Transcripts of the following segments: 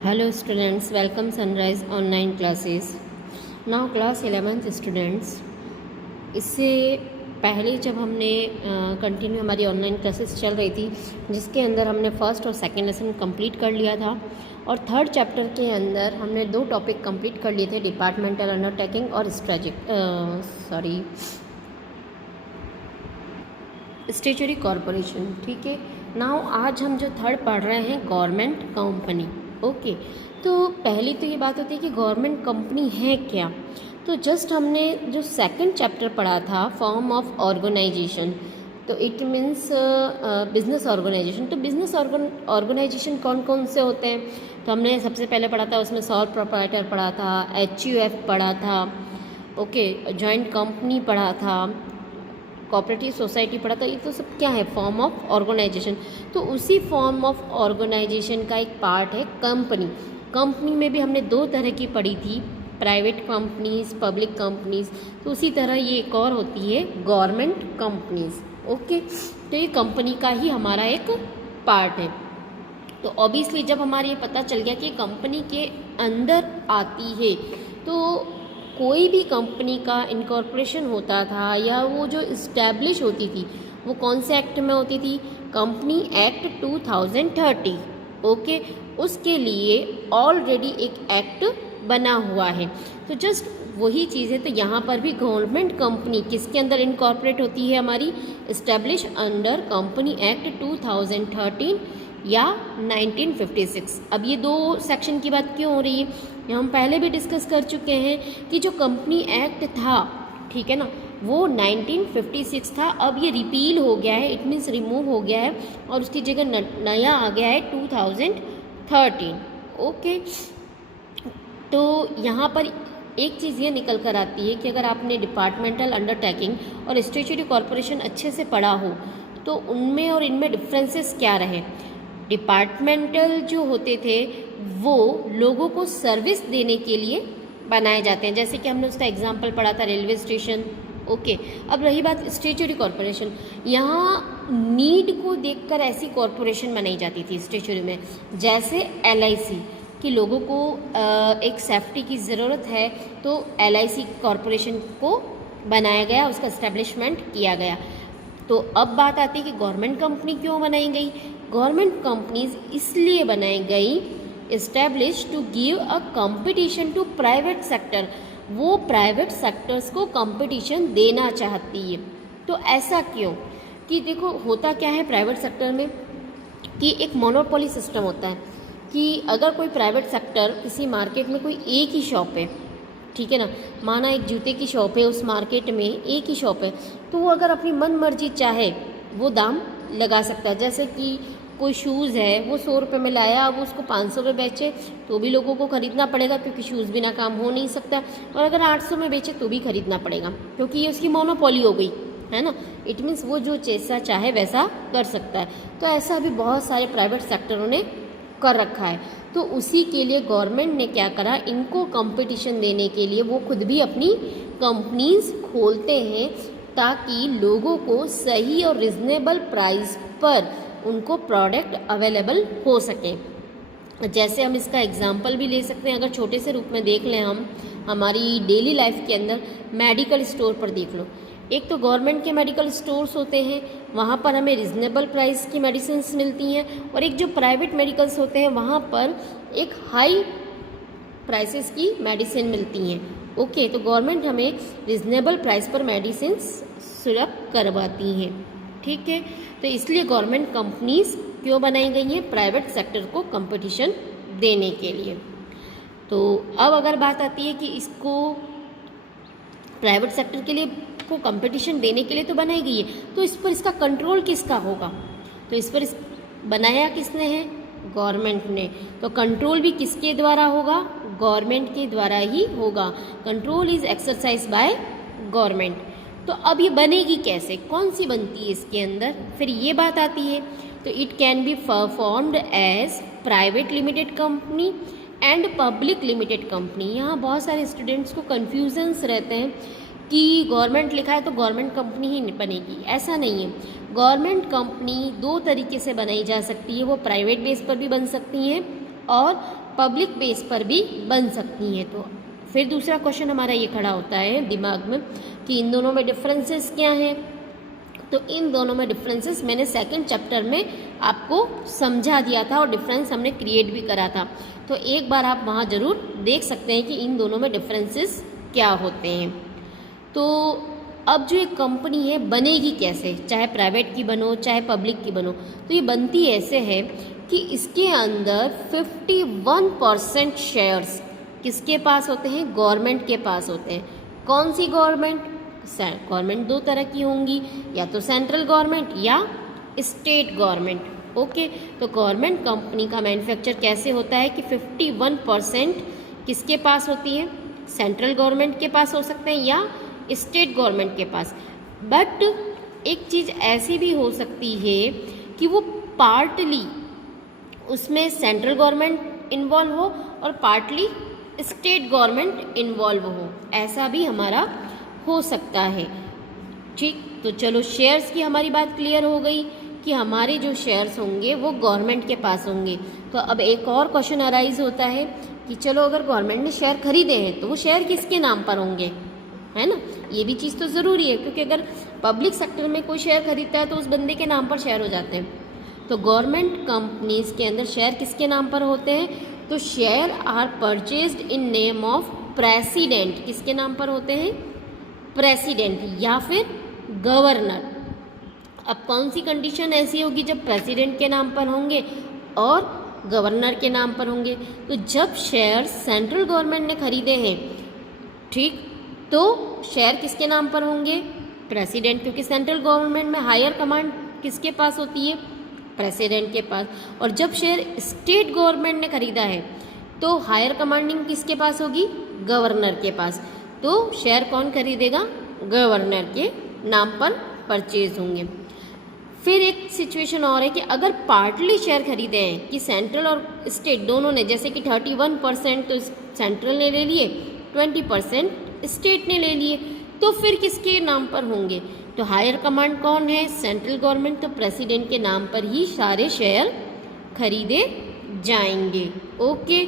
Hello students, welcome Sunrise online classes. Now class 11th students. इससे पहले जब हमने कंटिन्यू हमारी ऑनलाइन क्लासेस चल रही थी जिसके अंदर हमने फर्स्ट और सेकंड लेसन कंप्लीट कर लिया था और थर्ड चैप्टर के अंदर हमने 2 टॉपिक कंप्लीट कर लिए थे, डिपार्टमेंटल अंडरटेकिंग और स्टैट्यूटरी कॉरपोरेशन. ठीक है, नाउ आज हम जो थर्ड पढ़ रहे हैं गवर्नमेंट कंपनी. ओके तो पहली तो ये बात होती है कि गवर्नमेंट कंपनी है क्या. तो जस्ट हमने जो सेकंड चैप्टर पढ़ा था फॉर्म ऑफ ऑर्गेनाइजेशन, तो इट मीन्स बिजनेस ऑर्गेनाइजेशन. तो बिजनेस ऑर्गेनाइजेशन कौन कौन से होते हैं, तो हमने सबसे पहले पढ़ा था उसमें सॉल प्रोप्राइटर पढ़ा था, HUF पढ़ा था, ओके जॉइंट कंपनी पढ़ा था, कोऑपरेटिव सोसाइटी पढ़ा था. ये तो सब क्या है, फॉर्म ऑफ ऑर्गेनाइजेशन. तो उसी फॉर्म ऑफ ऑर्गेनाइजेशन का एक पार्ट है कंपनी. कंपनी में भी हमने 2 तरह की पढ़ी थी, प्राइवेट कंपनीज, पब्लिक कंपनीज. तो उसी तरह ये एक और होती है गवर्नमेंट कंपनीज. ओके तो ये कंपनी का ही हमारा एक पार्ट है. तो ऑब्वियसली जब हमारे ये पता चल गया कि कंपनी के अंदर आती है, तो कोई भी कंपनी का इनकॉर्पोरेशन होता था या वो जो इस्टेब्लिश होती थी वो कौन से एक्ट में होती थी, कंपनी एक्ट 2030. ओके उसके लिए ऑलरेडी एक एक्ट बना हुआ है. तो जस्ट वही चीज़ है. तो यहाँ पर भी गवर्नमेंट कंपनी किसके अंदर इनकॉर्पोरेट होती है, हमारी इस्टेब्लिश अंडर कंपनी एक्ट 2013 या 1956. अब ये 2 सेक्शन की बात क्यों हो रही है, हम पहले भी डिस्कस कर चुके हैं कि जो कंपनी एक्ट था, ठीक है ना, वो 1956 था. अब ये रिपील हो गया है, इट मीन्स रिमूव हो गया है और उसकी जगह नया आ गया है 2013. ओके तो यहाँ पर एक चीज़ ये निकल कर आती है कि अगर आपने डिपार्टमेंटल अंडरटेकिंग और स्टैट्यूटरी कॉरपोरेशन अच्छे से पढ़ा हो तो उनमें और इनमें डिफरेंसेस क्या रहे. डिपार्टमेंटल जो होते थे वो लोगों को सर्विस देने के लिए बनाए जाते हैं, जैसे कि हमने उसका एग्जांपल पढ़ा था रेलवे स्टेशन. ओके अब रही बात स्टैट्यूटरी कॉरपोरेशन, यहाँ नीड को देखकर ऐसी कॉरपोरेशन बनाई जाती थी स्टैट्यूटरी में, जैसे LIC कि लोगों को एक सेफ्टी की ज़रूरत है तो LIC कॉरपोरेशन को बनाया गया, उसका इस्टेब्लिशमेंट किया गया. तो अब बात आती है कि गवर्नमेंट कंपनी क्यों बनाई गई. गवर्नमेंट कंपनीज इसलिए बनाई गई, establish to give a competition to private sector. वो प्राइवेट सेक्टर्स को कंपटीशन देना चाहती है. तो ऐसा क्यों कि देखो होता क्या है प्राइवेट सेक्टर में कि एक मोनोपोली सिस्टम होता है कि अगर कोई प्राइवेट सेक्टर किसी मार्केट में कोई एक ही शॉप है, ठीक है ना, माना एक जूते की शॉप है, उस मार्केट में एक ही शॉप है, तो वो अगर अपनी मन मर्जी चाहे वो दाम लगा सकता है. जैसे कि कोई शूज़ है वो 100 रुपये में लाया, अब उसको 500 में बेचे तो भी लोगों को ख़रीदना पड़ेगा क्योंकि शूज़ बिना काम हो नहीं सकता. और अगर 800 में बेचे तो भी ख़रीदना पड़ेगा क्योंकि ये उसकी मोनोपोली हो गई है ना. इट मीन्स वो जो जैसा चाहे वैसा कर सकता है. तो ऐसा भी बहुत सारे प्राइवेट सेक्टरों ने कर रखा है. तो उसी के लिए गवर्नमेंट ने क्या करा, इनको कंपटीशन देने के लिए वो खुद भी अपनी कंपनीज खोलते हैं ताकि लोगों को सही और रिजनेबल प्राइस पर उनको प्रोडक्ट अवेलेबल हो सके. जैसे हम इसका एग्जांपल भी ले सकते हैं, अगर छोटे से रूप में देख लें हम हमारी डेली लाइफ के अंदर मेडिकल स्टोर पर देख लो. एक तो गवर्नमेंट के मेडिकल स्टोर्स होते हैं, वहाँ पर हमें रिजनेबल प्राइस की मेडिसिन्स मिलती हैं, और एक जो प्राइवेट मेडिकल्स होते हैं वहाँ पर एक हाई प्राइसेस की मेडिसिन मिलती हैं. ओके तो गवर्नमेंट हमें रिजनेबल प्राइस पर मेडिसिन्स सुलभ करवाती हैं. ठीक है, तो इसलिए गवर्नमेंट कंपनीज क्यों बनाई गई हैं, प्राइवेट सेक्टर को कंपटीशन देने के लिए. तो अब अगर बात आती है कि इसको प्राइवेट सेक्टर के लिए को कंपटीशन देने के लिए तो बनाई गई है, तो इस पर इसका कंट्रोल किसका होगा, तो इस पर बनाया किसने है, गवर्नमेंट ने. तो कंट्रोल भी किसके द्वारा होगा, गवर्नमेंट के द्वारा ही होगा. Control is exercise by government. तो अब ये बनेगी कैसे, कौन सी बनती है इसके अंदर, फिर ये बात आती है. तो it can be performed as private limited company and public limited company. यहाँ बहुत सारे स्टूडेंट्स को कन्फ्यूजन्स रहते हैं कि गवर्नमेंट लिखा है तो गवर्नमेंट कंपनी ही बनेगी. ऐसा नहीं है. गवर्नमेंट कंपनी 2 तरीके से बनाई जा सकती है, वो प्राइवेट बेस पर भी बन सकती हैं और पब्लिक बेस पर भी बन सकती हैं। तो फिर दूसरा क्वेश्चन हमारा ये खड़ा होता है दिमाग में कि इन दोनों में डिफरेंसेस क्या हैं। तो इन दोनों में डिफरेंसेस मैंने सेकंड चैप्टर में आपको समझा दिया था और डिफरेंस हमने क्रिएट भी करा था, तो एक बार आप वहाँ ज़रूर देख सकते हैं कि इन दोनों में डिफरेंसेस क्या होते हैं। तो अब जो एक कंपनी है बनेगी कैसे, चाहे प्राइवेट की बनो चाहे पब्लिक की बनो, तो ये बनती ऐसे है कि इसके अंदर 51% शेयर्स किसके पास होते हैं, गवर्नमेंट के पास होते हैं। कौन सी गवर्नमेंट, गवर्नमेंट दो तरह की होंगी, या तो सेंट्रल गवर्नमेंट या स्टेट गवर्नमेंट। ओके, तो गवर्नमेंट कंपनी का मैन्युफैक्चर कैसे होता है कि 51% किसके पास होती है, सेंट्रल गवर्नमेंट के पास हो सकते हैं या स्टेट गवर्नमेंट के पास। बट एक चीज़ ऐसी भी हो सकती है कि वो पार्टली उसमें सेंट्रल गवर्नमेंट इन्वॉल्व हो और पार्टली स्टेट गवर्नमेंट इन्वॉल्व हो, ऐसा भी हमारा हो सकता है। ठीक, तो चलो शेयर्स की हमारी बात क्लियर हो गई कि हमारे जो शेयर्स होंगे वो गवर्नमेंट के पास होंगे। तो अब एक और क्वेश्चन अराइज होता है कि चलो अगर गवर्नमेंट ने शेयर खरीदे हैं तो वो शेयर किसके नाम पर होंगे, है ना, ये भी चीज़ तो ज़रूरी है, क्योंकि अगर पब्लिक सेक्टर में कोई शेयर खरीदता है तो उस बंदे के नाम पर शेयर हो जाते हैं। तो गवर्नमेंट कंपनीज के अंदर शेयर किसके नाम पर होते हैं, तो share are purchased in name of president, किसके नाम पर होते हैं, प्रेसिडेंट या फिर गवर्नर। अब कौन सी कंडीशन ऐसी होगी जब प्रेसिडेंट के नाम पर होंगे और गवर्नर के नाम पर होंगे, तो जब शेयर सेंट्रल गवर्नमेंट ने खरीदे हैं, ठीक, तो शेयर किसके नाम पर होंगे, प्रेसिडेंट, क्योंकि सेंट्रल गवर्नमेंट में हायर कमांड किसके पास होती है, प्रेसिडेंट के पास। और जब शेयर स्टेट गवर्नमेंट ने खरीदा है तो हायर कमांडिंग किसके पास होगी, गवर्नर के पास। तो शेयर कौन खरीदेगा, गवर्नर के नाम पर परचेज होंगे। फिर एक सिचुएशन और है कि अगर पार्टली शेयर खरीदे हैं कि सेंट्रल और स्टेट दोनों ने, जैसे कि 31% तो सेंट्रल ने ले लिए, 20% स्टेट ने ले लिए, तो फिर किसके नाम पर होंगे, तो हायर कमांड कौन है, सेंट्रल गवर्नमेंट, तो प्रेसिडेंट के नाम पर ही सारे शेयर खरीदे जाएंगे। ओके,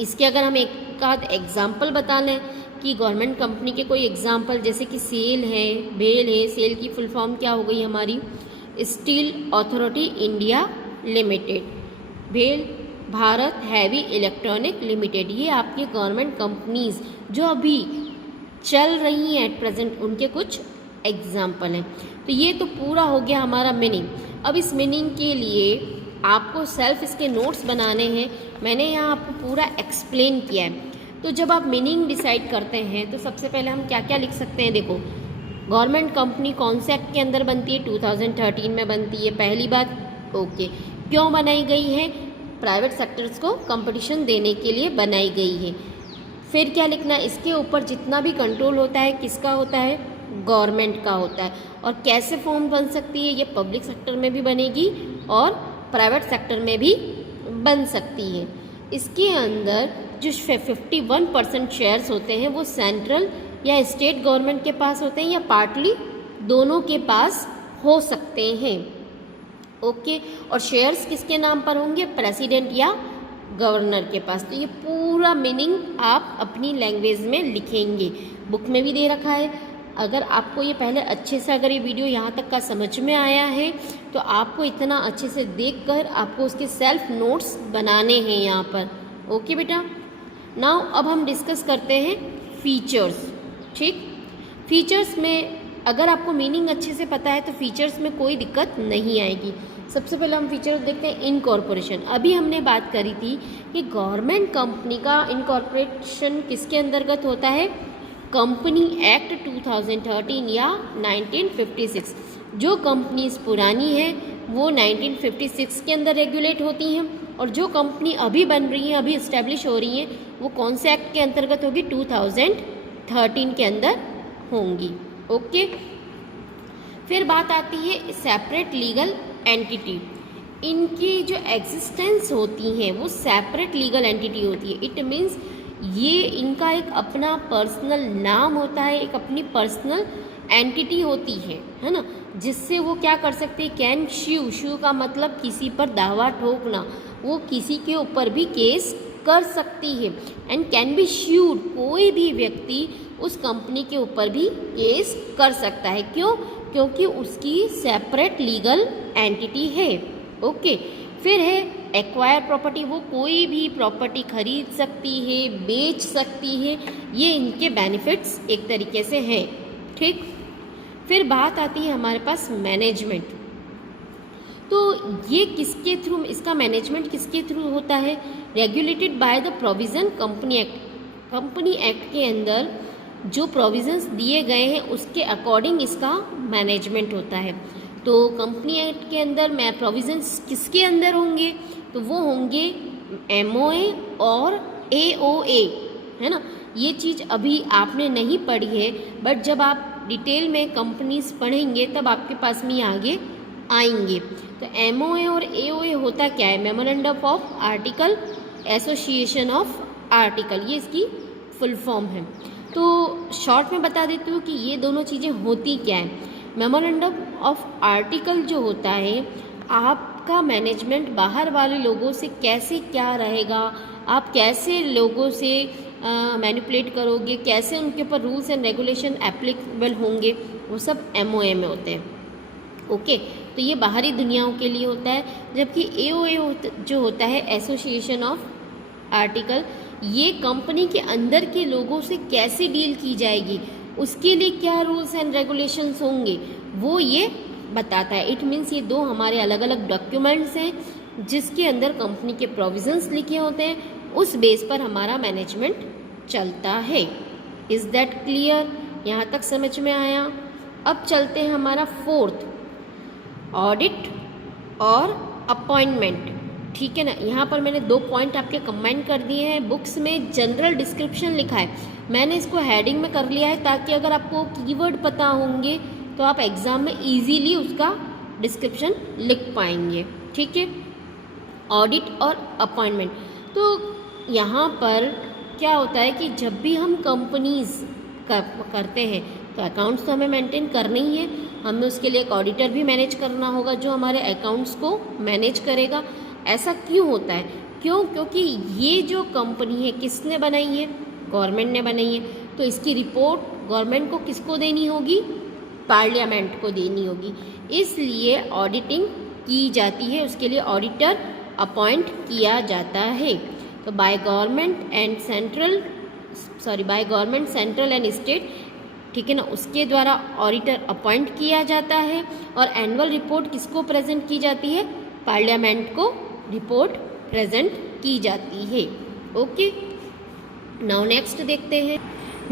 इसके अगर हम एक आध एग्जाम्पल बता लें कि गवर्नमेंट कंपनी के कोई एग्जाम्पल, जैसे कि सेल है, बेल है, सेल की फुल फॉर्म क्या हो गई हमारी, steel authority India limited, BHEL Bharat heavy electronic limited, ये आपकी गवर्नमेंट कंपनीज जो अभी चल रही हैं एट प्रेजेंट, उनके कुछ एग्जाम्पल हैं। तो ये तो पूरा हो गया हमारा मीनिंग। अब इस मीनिंग के लिए आपको सेल्फ इसके नोट्स बनाने हैं, मैंने यहाँ आपको पूरा एक्सप्लेन किया है। तो जब आप मीनिंग डिसाइड करते हैं तो सबसे पहले हम क्या क्या लिख सकते हैं, देखो गवर्नमेंट कंपनी कौन से एक्ट के अंदर बनती है, 2013 में बनती है, पहली बात। ओके, क्यों बनाई गई है, प्राइवेट सेक्टर्स को कंपटीशन देने के लिए बनाई गई है। फिर क्या लिखना है, इसके ऊपर जितना भी कंट्रोल होता है किसका होता है, गवर्नमेंट का होता है। और कैसे फॉर्म बन सकती है, ये पब्लिक सेक्टर में भी बनेगी और प्राइवेट सेक्टर में भी बन सकती है। इसके अंदर जो 51% शेयर्स होते हैं वो सेंट्रल या स्टेट गवर्नमेंट के पास होते हैं या पार्टली दोनों के पास हो सकते हैं। ओके, और शेयर्स किसके नाम पर होंगे, प्रेसिडेंट या गवर्नर के पास। तो ये पूरा मीनिंग आप अपनी लैंग्वेज में लिखेंगे, बुक में भी दे रखा है। अगर आपको ये पहले अच्छे से, अगर ये वीडियो यहाँ तक का समझ में आया है तो आपको इतना अच्छे से देखकर आपको उसके सेल्फ नोट्स बनाने हैं यहाँ पर। ओके बेटा, नाउ अब हम डिस्कस करते हैं फीचर्स। ठीक, फीचर्स में अगर आपको मीनिंग अच्छे से पता है तो फीचर्स में कोई दिक्कत नहीं आएगी। सबसे पहले हम फीचर्स देखते हैं, इनकॉर्पोरेशन। अभी हमने बात करी थी कि गवर्नमेंट कंपनी का इनकॉर्पोरेशन किसके अंतर्गत होता है, कंपनी एक्ट 2013 या 1956। जो कंपनीज पुरानी है वो 1956 के अंदर रेगुलेट होती हैं, और जो कंपनी अभी बन रही है, अभी इस्टेब्लिश हो रही हैं, वो कौन से एक्ट के अंतर्गत होगी, 2013 के अंदर होंगी। ओके, फिर बात आती है सेपरेट लीगल एंटिटी। इनकी जो एग्जिस्टेंस होती हैं वो सेपरेट लीगल एंटिटी होती है। इट मीन्स ये इनका एक अपना पर्सनल नाम होता है, एक अपनी पर्सनल एंटिटी होती है ना। जिससे वो क्या कर सकते हैं, कैन शू का मतलब किसी पर दावा ठोकना, वो किसी के ऊपर भी केस कर सकती है। एंड कैन बी श्यूड, कोई भी व्यक्ति उस कंपनी के ऊपर भी केस कर सकता है। क्यों? क्योंकि उसकी सेपरेट लीगल एंटिटी है। ओके, फिर है एक्वायर प्रॉपर्टी, वो कोई भी प्रॉपर्टी खरीद सकती है, बेच सकती है, ये इनके बेनिफिट्स एक तरीके से हैं। ठीक, फिर बात आती है हमारे पास मैनेजमेंट। तो ये किसके थ्रू, इसका मैनेजमेंट किसके थ्रू होता है, regulated by the provision company act. Company act के अंदर जो प्रोविज़न्स दिए गए हैं उसके अकॉर्डिंग इसका मैनेजमेंट होता है। तो कंपनी एक्ट के अंदर मैं प्रोविज़न्स किसके अंदर होंगे, तो वो होंगे MOA और AOA, है ना। ये चीज़ अभी आपने नहीं पढ़ी है, बट जब आप डिटेल में कंपनीज पढ़ेंगे तब आपके पास में आगे आएंगे। तो MOA और AOA होता क्या है, memorandum of article, association of article, ये इसकी फुल फॉर्म है। तो शॉर्ट में बता देती हूँ कि ये दोनों चीज़ें होती क्या है। मेमोरेंडम ऑफ आर्टिकल जो होता है, आपका मैनेजमेंट बाहर वाले लोगों से कैसे क्या रहेगा, आप कैसे लोगों से मैनिपुलेट करोगे, कैसे उनके ऊपर रूल्स एंड रेगुलेशन एप्लीकेबल होंगे, वो सब MOA में होते हैं। ओके, तो ये बाहरी दुनियाओं के लिए होता है। जबकि AOA जो होता है, एसोसिएशन ऑफ आर्टिकल, ये कंपनी के अंदर के लोगों से कैसे डील की जाएगी, उसके लिए क्या रूल्स एंड रेगुलेशंस होंगे, वो ये बताता है। इट मीन्स ये दो हमारे अलग अलग डॉक्यूमेंट्स हैं जिसके अंदर कंपनी के प्रोविजंस लिखे होते हैं, उस बेस पर हमारा मैनेजमेंट चलता है। Is that clear? यहाँ तक समझ में आया? अब चलते हैं हमारा फोर्थ, ऑडिट और अपॉइंटमेंट। ठीक है ना, यहाँ पर मैंने 2 पॉइंट आपके कंबाइन कर दिए हैं। बुक्स में जनरल डिस्क्रिप्शन लिखा है, मैंने इसको हेडिंग में कर लिया है ताकि अगर आपको कीवर्ड पता होंगे तो आप एग्ज़ाम में इजीली उसका डिस्क्रिप्शन लिख पाएंगे। ठीक है, ऑडिट और अपॉइंटमेंट। तो यहाँ पर क्या होता है कि जब भी हम कंपनीज करते हैं तो अकाउंट्स तो हमें मेंटेन करने ही है, हमें उसके लिए एक ऑडिटर भी मैनेज करना होगा जो हमारे अकाउंट्स को मैनेज करेगा। ऐसा क्यों होता है? क्योंकि ये जो कंपनी है किसने बनाई है, गवर्नमेंट ने बनाई है, तो इसकी रिपोर्ट गवर्नमेंट को किसको देनी होगी, पार्लियामेंट को देनी होगी। इसलिए ऑडिटिंग की जाती है, उसके लिए ऑडिटर अपॉइंट किया जाता है। तो by government central and state, ठीक है ना, उसके द्वारा ऑडिटर अपॉइंट किया जाता है। और एनुअल रिपोर्ट किसको प्रेजेंट की जाती है, पार्लियामेंट को रिपोर्ट प्रेजेंट की जाती है। ओके, नाउ नेक्स्ट देखते हैं।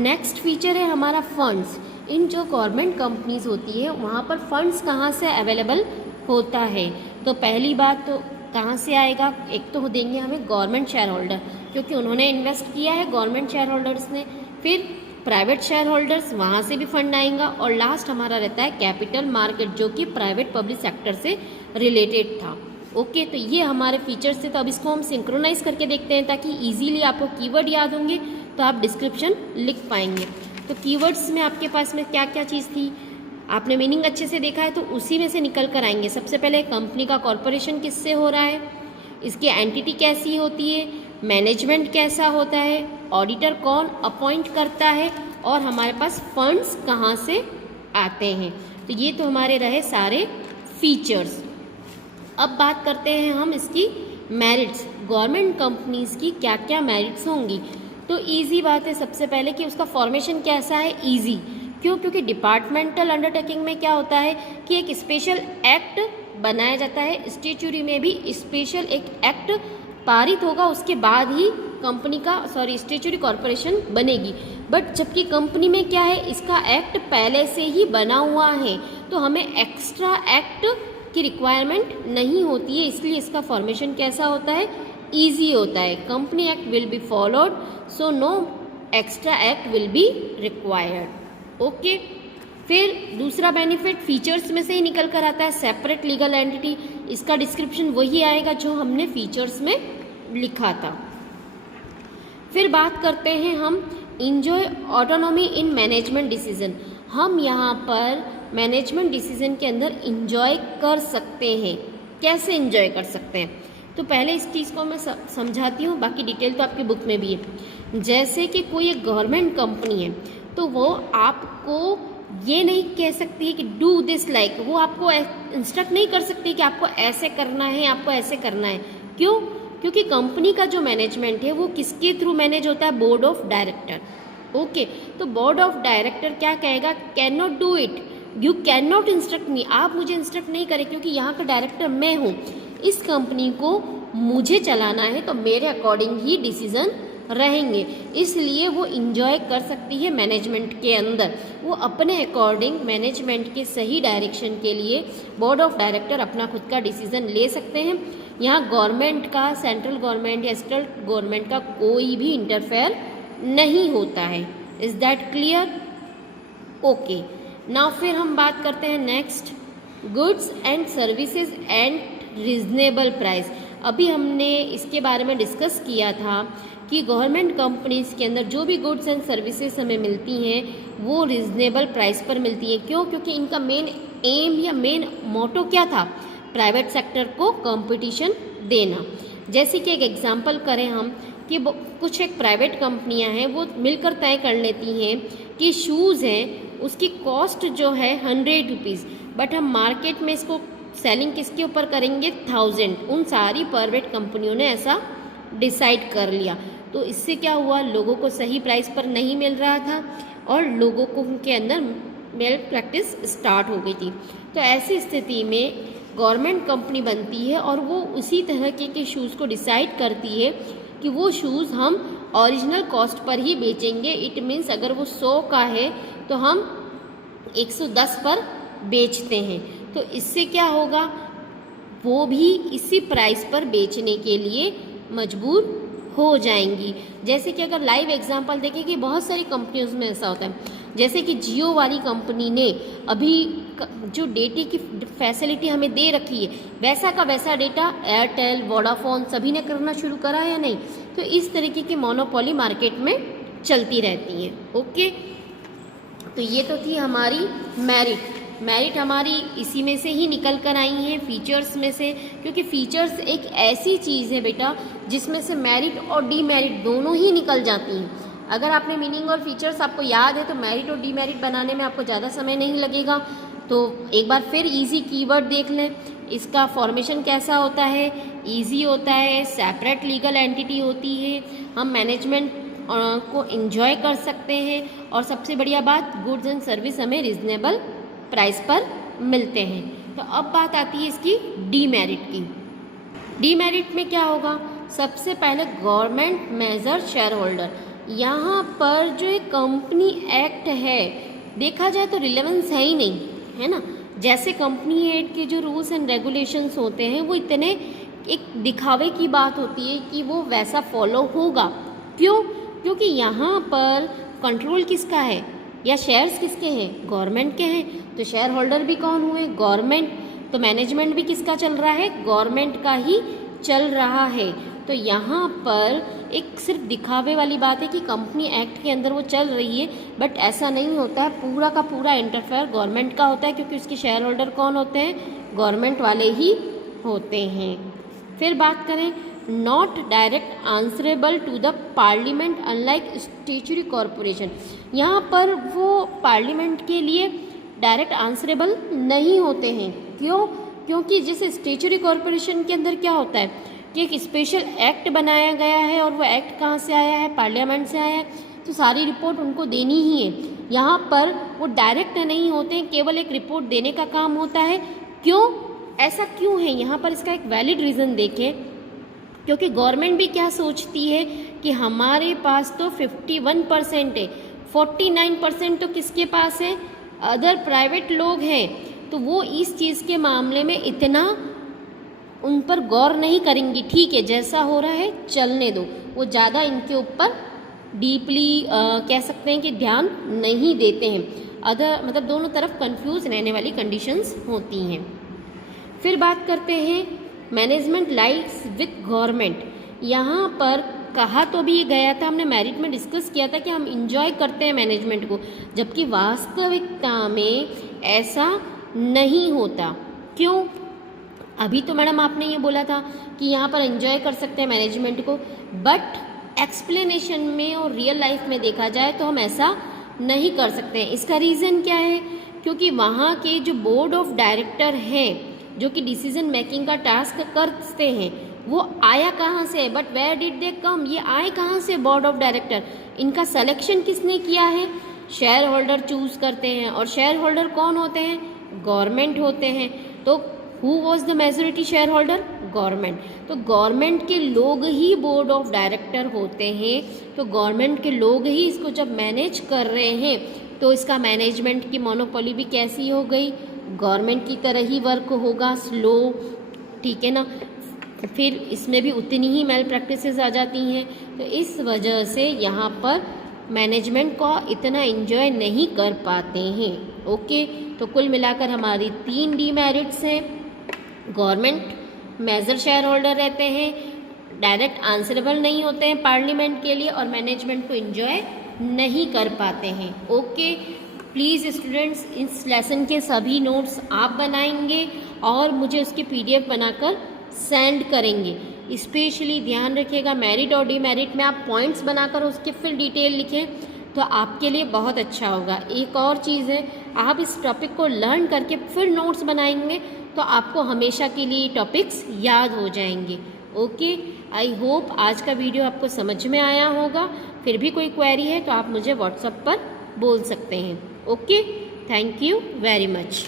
नेक्स्ट फीचर है हमारा फंड्स। इन जो गवर्नमेंट कंपनीज होती है वहाँ पर फंड्स कहाँ से अवेलेबल होता है, तो पहली बात तो कहाँ से आएगा, एक तो देंगे हमें गवर्नमेंट शेयर होल्डर, क्योंकि उन्होंने इन्वेस्ट किया है गवर्नमेंट शेयर होल्डर्स ने। फिर प्राइवेट शेयर होल्डर्स, वहाँ से भी फंड आएगा। और लास्ट हमारा रहता है कैपिटल मार्केट, जो कि प्राइवेट पब्लिक सेक्टर से रिलेटेड था। ओके, तो ये हमारे फीचर्स थे। तो अब इसको हम सिंक्रोनाइज करके देखते हैं ताकि इजीली आपको कीवर्ड याद होंगे तो आप डिस्क्रिप्शन लिख पाएंगे। तो कीवर्ड्स में आपके पास में क्या क्या चीज़ थी, आपने मीनिंग अच्छे से देखा है तो उसी में से निकल कर आएंगे। सबसे पहले कंपनी का कॉर्पोरेशन किससे हो रहा है, इसकी एंटिटी कैसी होती है, मैनेजमेंट कैसा होता है, ऑडिटर कौन अपॉइंट करता है, और हमारे पास फंड्स कहाँ से आते हैं। तो ये तो हमारे रहे सारे फीचर्स। अब बात करते हैं हम इसकी मेरिट्स, गवर्नमेंट कंपनीज की क्या क्या मेरिट्स होंगी। तो इजी बात है सबसे पहले कि उसका फॉर्मेशन कैसा है, इजी। क्यों? क्योंकि डिपार्टमेंटल अंडरटेकिंग में क्या होता है कि एक स्पेशल एक्ट बनाया जाता है, स्टैट्यूटरी में भी स्पेशल एक एक्ट पारित होगा, उसके बाद ही कंपनी का स्टैट्यूटरी कॉर्पोरेशन बनेगी। बट जबकि कंपनी में क्या है, इसका एक्ट पहले से ही बना हुआ है, तो हमें एक्स्ट्रा एक्ट की रिक्वायरमेंट नहीं होती है, इसलिए इसका फॉर्मेशन कैसा होता है, ईजी होता है। Company act will be followed, so no extra act will be required. Okay, फिर दूसरा बेनिफिट फीचर्स में से ही निकल कर आता है, सेपरेट लीगल एंटिटी। इसका डिस्क्रिप्शन वही आएगा जो हमने फीचर्स में लिखा था। फिर बात करते हैं हम enjoy autonomy in management decision. हम यहाँ पर मैनेजमेंट डिसीजन के अंदर इंजॉय कर सकते हैं। कैसे इंजॉय कर सकते हैं, तो पहले इस चीज़ को मैं समझाती हूँ, बाकी डिटेल तो आपकी बुक में भी है। जैसे कि कोई एक गवर्नमेंट कंपनी है तो वो आपको ये नहीं कह सकती है कि डू दिस लाइक, वो आपको इंस्ट्रक्ट नहीं कर सकती कि आपको ऐसे करना है, आपको ऐसे करना है। क्यों? क्योंकि कंपनी का जो मैनेजमेंट है वो किसके थ्रू मैनेज होता है? Board of director. ओके, तो बोर्ड ऑफ डायरेक्टर क्या कहेगा? Can not do it, you can not instruct me, आप मुझे इंस्ट्रक्ट नहीं करें, क्योंकि यहाँ का डायरेक्टर मैं हूँ, इस कंपनी को मुझे चलाना है, तो मेरे अकॉर्डिंग ही डिसीजन रहेंगे। इसलिए वो इंजॉय कर सकती है मैनेजमेंट के अंदर, वो अपने अकॉर्डिंग मैनेजमेंट के सही डायरेक्शन के लिए बोर्ड ऑफ डायरेक्टर अपना खुद का डिसीजन ले सकते हैं। यहाँ गवर्नमेंट का, सेंट्रल गवर्नमेंट या स्टेट गवर्नमेंट का कोई भी इंटरफेयर नहीं होता है। Is that clear? Okay, now फिर हम बात करते हैं next, goods and services and reasonable price. अभी हमने इसके बारे में डिस्कस किया था कि गवर्नमेंट कंपनीज के अंदर जो भी गुड्स एंड सर्विसेज हमें मिलती हैं वो रीजनेबल प्राइस पर मिलती है। क्यों? क्योंकि इनका मेन एम या मेन मोटो क्या था? प्राइवेट सेक्टर को कंपटीशन देना। जैसे कि एक एग्जांपल करें हम कि कुछ एक प्राइवेट कंपनियां हैं वो मिलकर तय कर लेती हैं कि शूज़ हैं उसकी कॉस्ट जो है 100 रुपीज़, बट हम मार्केट में इसको सेलिंग किसके ऊपर करेंगे? 1000। उन सारी प्राइवेट कंपनियों ने ऐसा डिसाइड कर लिया, तो इससे क्या हुआ? लोगों को सही प्राइस पर नहीं मिल रहा था और लोगों को उनके अंदर मेल प्रैक्टिस स्टार्ट हो गई थी। तो ऐसी स्थिति में गवर्नमेंट कंपनी बनती है और वो उसी तरह के शूज़ को डिसाइड करती है कि वो शूज़ हम ओरिजिनल कॉस्ट पर ही बेचेंगे। इट मीन्स अगर वो 100 का है तो हम 110 पर बेचते हैं। तो इससे क्या होगा? वो भी इसी प्राइस पर बेचने के लिए मजबूर हो जाएंगी। जैसे कि अगर लाइव एग्जांपल देखें कि बहुत सारी कंपनियों में ऐसा होता है, जैसे कि जियो वाली कंपनी ने अभी जो डेटे की फैसिलिटी हमें दे रखी है वैसा का वैसा डेटा एयरटेल, वोडाफोन सभी ने करना शुरू करा या नहीं? तो इस तरीके की मोनोपोली मार्केट में चलती रहती है। ओके, तो ये तो थी हमारी मेरिट हमारी इसी में से ही निकल कर आई हैं, फीचर्स में से, क्योंकि फीचर्स एक ऐसी चीज़ है बेटा जिसमें से मेरिट और डीमेरिट दोनों ही निकल जाती हैं। अगर आपने मीनिंग और फीचर्स आपको याद है तो मेरिट और डीमेरिट बनाने में आपको ज़्यादा समय नहीं लगेगा। तो एक बार फिर इजी कीवर्ड देख लें, इसका फॉर्मेशन कैसा होता है? इजी होता है, सेपरेट लीगल एंटिटी होती है, हम मैनेजमेंट को एंजॉय कर सकते हैं, और सबसे बढ़िया बात गुड्स एंड सर्विस हमें रिजनेबल प्राइस पर मिलते हैं। तो अब बात आती है इसकी डीमेरिट की। डीमेरिट में क्या होगा? सबसे पहले गवर्नमेंट मेजर शेयर होल्डर। यहाँ पर जो एक कंपनी एक्ट है देखा जाए तो रिलेवेंस है ही नहीं, है ना। जैसे कंपनी एक्ट के जो रूल्स एंड रेगुलेशंस होते हैं वो इतने एक दिखावे की बात होती है कि वो वैसा फॉलो होगा। क्यों? क्योंकि यहाँ पर कंट्रोल किसका है या शेयर्स किसके हैं? गवर्नमेंट के हैं। तो शेयर होल्डर भी कौन हुए? गवर्नमेंट। तो मैनेजमेंट भी किसका चल रहा है? गवर्नमेंट का ही चल रहा है। तो यहाँ पर एक सिर्फ दिखावे वाली बात है कि कंपनी एक्ट के अंदर वो चल रही है, बट ऐसा नहीं होता है। पूरा का पूरा इंटरफेयर गवर्नमेंट का होता है, क्योंकि उसके शेयर होल्डर कौन होते हैं? गवर्नमेंट वाले ही होते हैं। फिर बात करें not direct answerable to the parliament unlike statutory corporation. यहाँ पर वो पार्लियामेंट के लिए डायरेक्ट आंसरेबल नहीं होते हैं। क्यों? क्योंकि जैसे स्टैट्यूटरी कॉरपोरेशन के अंदर क्या होता है कि एक स्पेशल एक्ट बनाया गया है, और वो एक्ट कहाँ से आया है? पार्लियामेंट से आया है, तो सारी रिपोर्ट उनको देनी ही है। यहाँ पर वो डायरेक्ट नहीं होते, केवल एक रिपोर्ट देने का काम होता है। क्यों? ऐसा क्यों है? यहाँ पर इसका एक वैलिड रीज़न देखें, क्योंकि गवर्नमेंट भी क्या सोचती है कि हमारे पास तो 51% है, 49% तो किसके पास है? अदर प्राइवेट लोग हैं। तो वो इस चीज़ के मामले में इतना उन पर गौर नहीं करेंगी। ठीक है, जैसा हो रहा है चलने दो, वो ज़्यादा इनके ऊपर डीपली कह सकते हैं कि ध्यान नहीं देते हैं। अदर मतलब दोनों तरफ कंफ्यूज रहने वाली कंडीशंस होती हैं। फिर बात करते हैं मैनेजमेंट लाइक्स विथ गवर्नमेंट। यहाँ पर कहा तो भी गया था, हमने मेरिट में डिस्कस किया था कि हम इंजॉय करते हैं मैनेजमेंट को, जबकि वास्तविकता में ऐसा नहीं होता। क्यों? अभी तो मैडम आपने ये बोला था कि यहाँ पर एंजॉय कर सकते हैं मैनेजमेंट को, बट एक्सप्लेनेशन में और रियल लाइफ में देखा जाए तो हम ऐसा नहीं कर सकते हैं। इसका रीज़न क्या है? क्योंकि वहाँ के जो बोर्ड ऑफ डायरेक्टर हैं जो कि डिसीजन मेकिंग का टास्क करते हैं वो आया कहाँ से? बट वेयर डिड दे कम? ये आए कहाँ से? Board of director. इनका सिलेक्शन किसने किया है? शेयर होल्डर चूज़ करते हैं। और शेयर होल्डर कौन होते हैं? गवर्नमेंट होते हैं। तो who was the majority share holder? Government. तो गवर्नमेंट के लोग ही बोर्ड ऑफ डायरेक्टर होते हैं। तो गवर्नमेंट के लोग ही इसको जब मैनेज कर रहे हैं तो इसका मैनेजमेंट की मोनोपोली भी कैसी हो गई? गवर्नमेंट की तरह ही वर्क होगा, स्लो, ठीक है ना। फिर इसमें भी उतनी ही मेल प्रैक्टिसेस आ जाती हैं। तो इस वजह से यहाँ पर मैनेजमेंट को इतना एंजॉय नहीं कर पाते हैं। ओके, तो कुल मिलाकर हमारी 3 डीमेरिट्स हैं। गवर्नमेंट मेजर शेयर होल्डर रहते हैं, डायरेक्ट आंसरेबल नहीं होते हैं पार्लियामेंट के लिए, और मैनेजमेंट को एंजॉय नहीं कर पाते हैं। ओके, प्लीज़ स्टूडेंट्स इस लेसन के सभी नोट्स आप बनाएंगे और मुझे उसकी PDF बनाकर सेंड करेंगे। स्पेशली ध्यान रखिएगा मेरिट और डीमेरिट में आप पॉइंट्स बनाकर उसके फिर डिटेल लिखें तो आपके लिए बहुत अच्छा होगा। एक और चीज़ है, आप इस टॉपिक को लर्न करके फिर नोट्स बनाएंगे तो आपको हमेशा के लिए टॉपिक्स याद हो जाएंगे। ओके, आई होप आज का वीडियो आपको समझ में आया होगा। फिर भी कोई क्वेरी है तो आप मुझे व्हाट्सएप पर बोल सकते हैं। Okay, thank you very much.